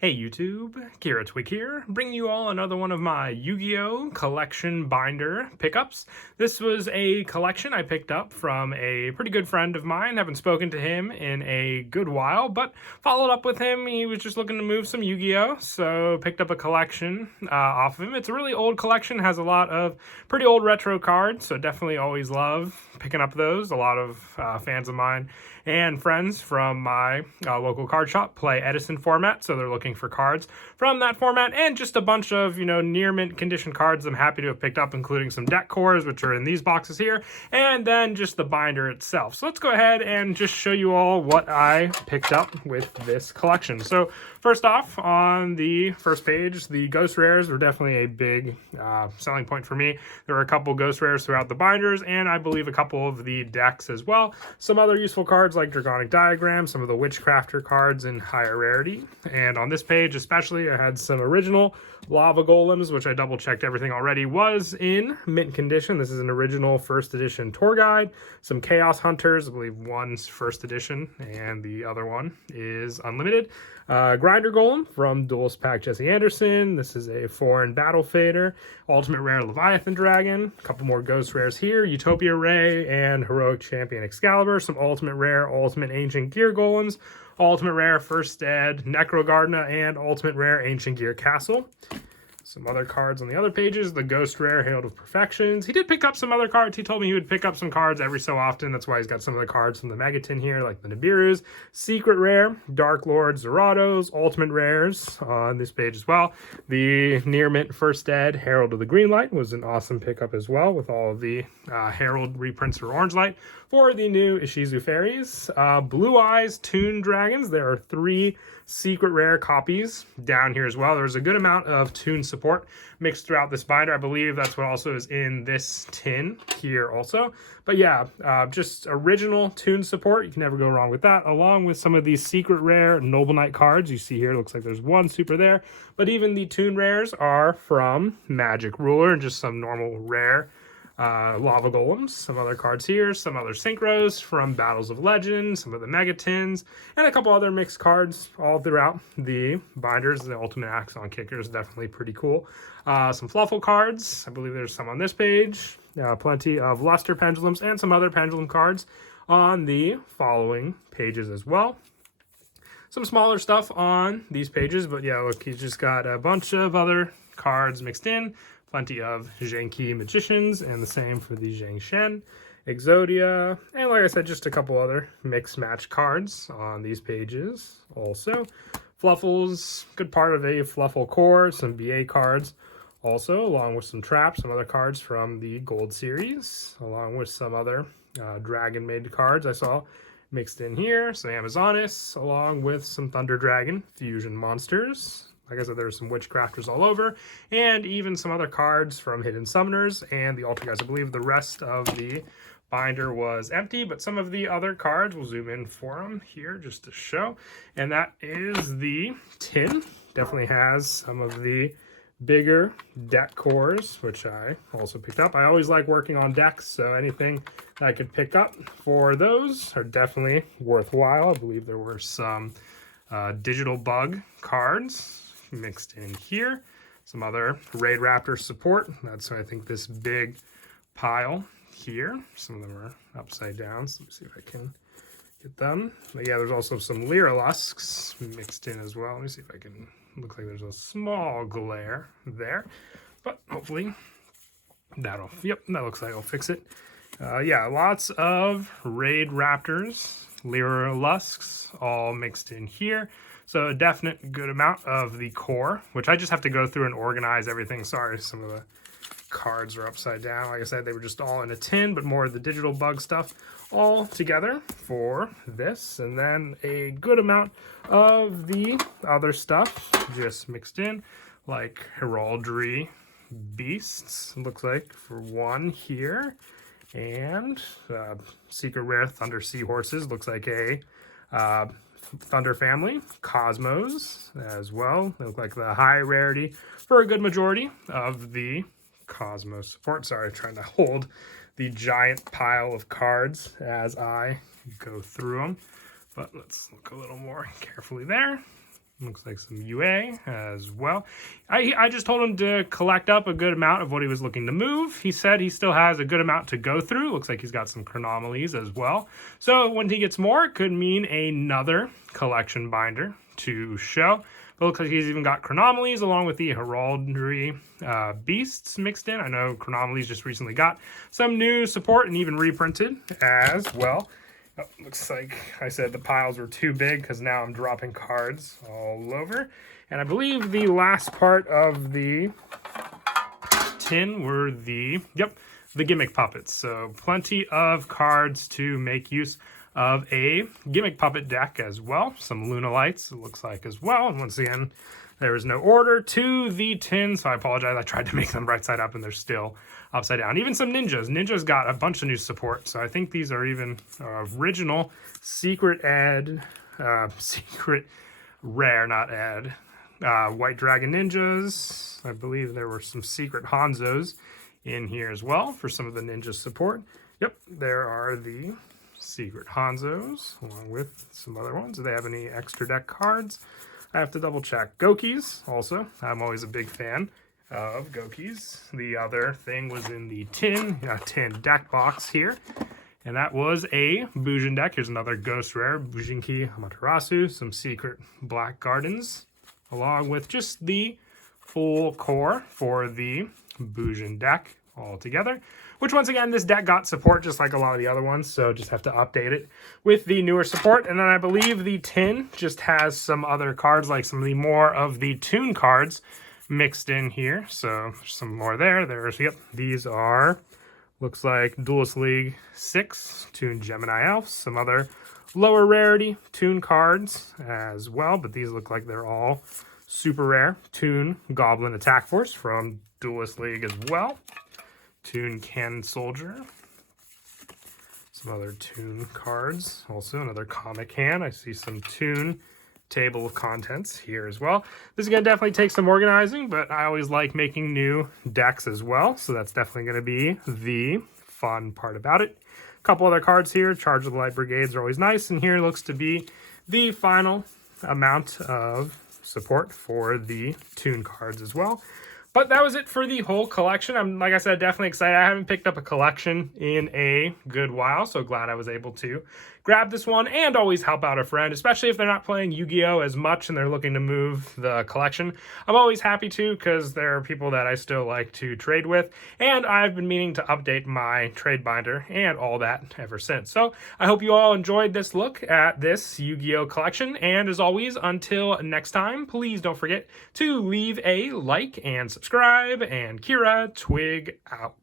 Hey YouTube, Kira Twig here, bringing you all another one of my Yu-Gi-Oh! Collection binder pickups. This was a collection I picked up from a pretty good friend of mine. Haven't spoken to him in a good while, but followed up with him. He was just looking to move some Yu-Gi-Oh! So picked up a collection off of him. It's a really old collection, has a lot of pretty old retro cards, so definitely always love picking up those. A lot of fans of mine and friends from my local card shop play Edison format, so they're looking for cards from that format, and just a bunch of, near mint condition cards I'm happy to have picked up, including some deck cores, which are in these boxes here, and then just the binder itself. So let's go ahead and just show you all what I picked up with this collection. So first off, on the first page, the Ghost Rares were definitely a big selling point for me. There were a couple Ghost Rares throughout the binders, and I believe a couple of the decks as well. Some other useful cards like Dragonic Diagram, some of the Witchcrafter cards in higher rarity. And on this page especially, I had some original Lava Golems, which I double checked everything already was in mint condition. This is an original first edition tour guide. Some Chaos Hunters, I believe one's first edition and the other one is unlimited. Grinder Golem from Duelist Pack Jesse Anderson. This is a foreign Battle Fader. Ultimate Rare Leviathan Dragon. A couple more Ghost Rares here. Utopia Ray and Heroic Champion Excalibur. Some Ultimate Rare Ultimate Ancient Gear Golems. Ultimate Rare First Ed Necro Gardna, and Ultimate Rare Ancient Gear Castle. Some other cards on the other pages. The Ghost Rare Herald of Perfections. He did pick up some other cards. He told me he would pick up some cards every so often. That's why he's got some of the cards from the Megaton here, like the Nibiru's. Secret Rare, Dark Lord Zerados, Ultimate Rares on this page as well. The Near Mint First Ed Herald of the Green Light was an awesome pickup as well, with all of the Herald reprints for Orange Light. For the new Ishizu Fairies, Blue Eyes Toon Dragons. There are 3 secret rare copies down here as well. There's a good amount of Toon support mixed throughout this binder. I believe that's what also is in this tin here also. But yeah, just original Toon support. You can never go wrong with that, along with some of these secret rare Noble Knight cards. You see here, it looks like there's one super there. But even the Toon rares are from Magic Ruler and just some normal rare Lava Golems, some other cards here, some other Synchros from Battles of Legend, some of the Megatins, and a couple other mixed cards all throughout the binders. The Ultimate Axon Kicker is definitely pretty cool. Some Fluffle cards. I believe there's some on this page. Plenty of Luster Pendulums and some other Pendulum cards on the following pages as well. Some smaller stuff on these pages, but yeah, look, he's just got a bunch of other cards mixed in. Plenty of Zhengqi Magicians, and the same for the Zheng Shen, Exodia, and like I said, just a couple other mix match cards on these pages. Also, Fluffles, good part of a Fluffle core, some BA cards also, along with some traps, some other cards from the Gold series, along with some other Dragon Maid cards I saw mixed in here, some Amazonis, along with some Thunder Dragon Fusion Monsters. Like I said, there's some Witchcrafters all over, and even some other cards from Hidden Summoners and the Ultra Guys. I believe the rest of the binder was empty, but some of the other cards, we'll zoom in for them here just to show. And that is the tin. Definitely has some of the bigger deck cores, which I also picked up. I always like working on decks, so anything that I could pick up for those are definitely worthwhile. I believe there were some Digital Bug cards mixed in here. Some other Raid Raptor support. That's, I think, this big pile here. Some of them are upside down, so let me see if I can get them. But yeah, there's also some Lyrilusks mixed in as well. Let me see if I can, looks like there's a small glare there, but hopefully that'll, yep, that looks like it'll fix it. Yeah, lots of Raid Raptors, Lyrilusks, all mixed in here. So a definite good amount of the core, which I just have to go through and organize everything. Sorry, some of the cards are upside down. Like I said, they were just all in a tin, but more of the Digital Bug stuff all together for this. And then a good amount of the other stuff just mixed in, like Heraldry Beasts, looks like, for one here. And Secret Rare Thunder Seahorses, looks like a Thunder Family, Cosmos as well. They look like the high rarity for a good majority of the Cosmos support. Sorry, trying to hold the giant pile of cards as I go through them. But let's look a little more carefully there. Looks like some UA as well. I just told him to collect up a good amount of what he was looking to move. He said he still has a good amount to go through. Looks like he's got some chronomalies as well. So when he gets more, it could mean another collection binder to show. But it looks like he's even got chronomalies along with the heraldry beasts mixed in. I know chronomalies just recently got some new support and even reprinted as well. Oh, looks like I said the piles were too big because now I'm dropping cards all over. And I believe the last part of the tin were the gimmick puppets. So plenty of cards to make use of a gimmick puppet deck as well. Some Luna Lights, it looks like, as well. And once again, there is no order to the tin, so I apologize. I tried to make them right side up and they're still upside down. Even some ninjas. Ninjas got a bunch of new support, so I think these are even original secret rare, not ad. White Dragon Ninjas. I believe there were some secret Hanzos in here as well for some of the ninja support. Yep, there are the secret Hanzos along with some other ones. Do they have any extra deck cards? I have to double check. Gokis also. I'm always a big fan of Gokis. The other thing was in the tin deck box here. And that was a Bujin deck. Here's another Ghost Rare, Bujinki Amaterasu, some secret Black Gardens, along with just the full core for the Bujin deck all together. Which, once again, this deck got support just like a lot of the other ones, so just have to update it with the newer support. And then I believe the tin just has some other cards, like some of the more of the Toon cards mixed in here. So some more there. These are, looks like Duelist League 6, Toon Gemini Elves, some other lower rarity Toon cards as well, but these look like they're all super rare. Toon Goblin Attack Force from Duelist League as well. Toon Cannon Soldier. Some other Toon cards. Also another comic hand. I see some Toon table of contents here as well. This is going to definitely take some organizing, but I always like making new decks as well. So that's definitely going to be the fun part about it. A couple other cards here. Charge of the Light Brigades are always nice. And here looks to be the final amount of support for the Toon cards as well. But that was it for the whole collection. I'm, like I said, definitely excited. I haven't picked up a collection in a good while, so glad I was able to grab this one and always help out a friend, especially if they're not playing Yu-Gi-Oh! As much and they're looking to move the collection. I'm always happy to because there are people that I still like to trade with, and I've been meaning to update my trade binder and all that ever since. So I hope you all enjoyed this look at this Yu-Gi-Oh! Collection, and as always, until next time, please don't forget to leave a like and subscribe, and Kira Twig out.